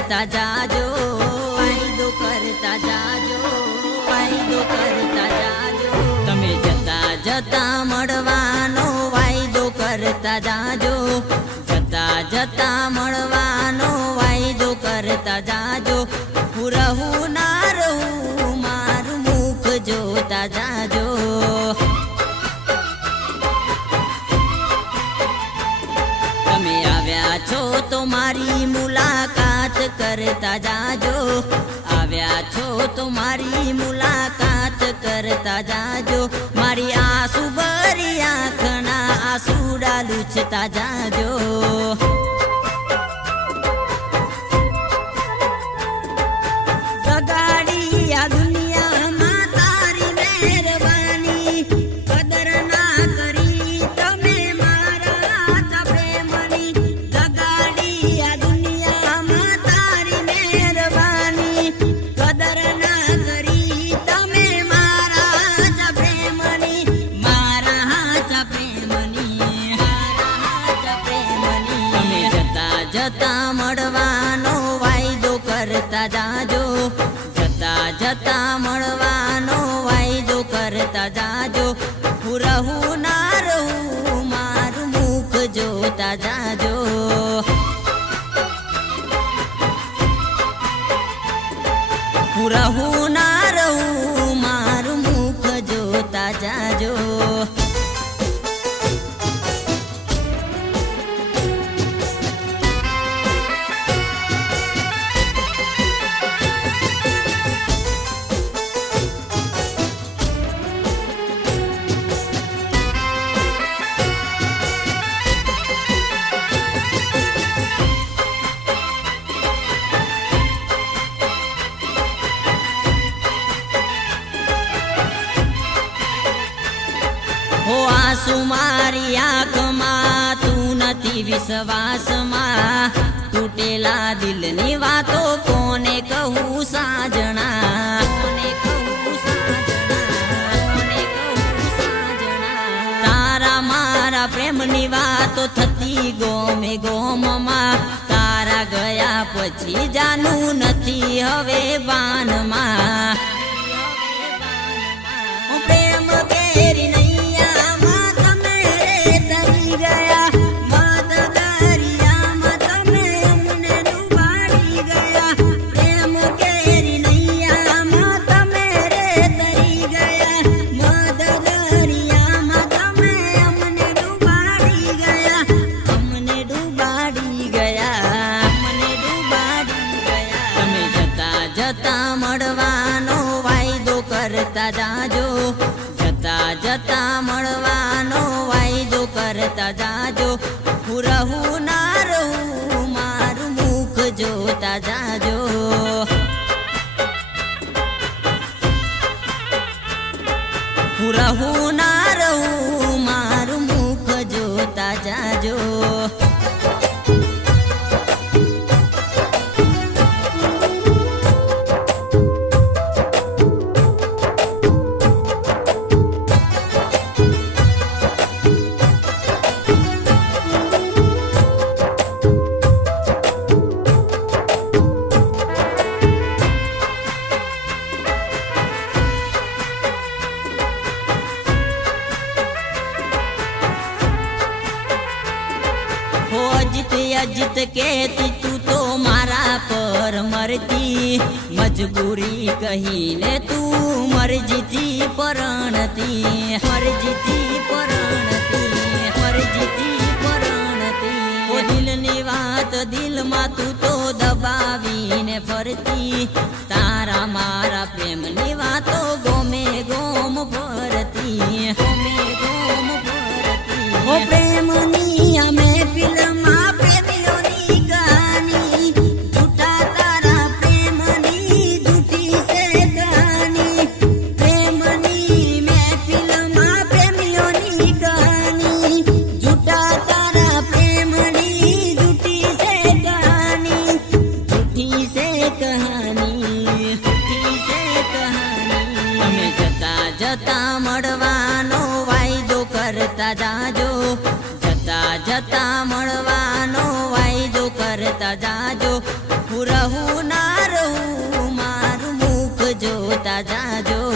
કરતા જાજો વાયદો કરતા જાજો વાયદો કરતા જાજો તમે જતા જતા મળવાનો વાયદો કરતા જાજો, જતા જતા કરતા જાજો. આવ્યા છો તો મારી મુલાકાત કરતા જાજો. મારી આંસુ ભરી આંખના આંસુડા લૂછતા જાજો. જતા મળવાનો વાયદો કરતા જાજો. જતા જતા મળવાનો વાયદો કરતા જાજો. હું રહું ના રહું, મારું મુખ જોતા જાજો. હું રહું ના રહું, મારું મુખ જોતા જાજો. આંસુ મારી આંખમાં, તું નથી વિશ્વાસમાં. તૂટેલા દિલની વાતો કોને કહું સાજણા તારા મારા પ્રેમની વાતો થતી ગોમે ગોમમાં. તારા ગયા પછી જાનું નથી હવે બાનમાં જતા મળવાનો વાયદો કરતા જાજો. જતા જતા મળવાનો વાયદો કરતા જાજો. હું રહું ના રહું, મારું મુખ જોતા જાજો. અજીત કેતી, તું તો મારા પર મરતી, મજબૂરી કહીને તું મરજીથી પરણતી મરજીથી પરણતી મરજીથી પરણતી. દિલની વાત દિલમાં તું તો દબાવીને ફરતી મળવાનો વાયદો કરતા જાજો. જતા જતા મળવાનો વાયદો કરતા જાજો. હું રહું ના રહું, મારું મુખ જોતા જાજો.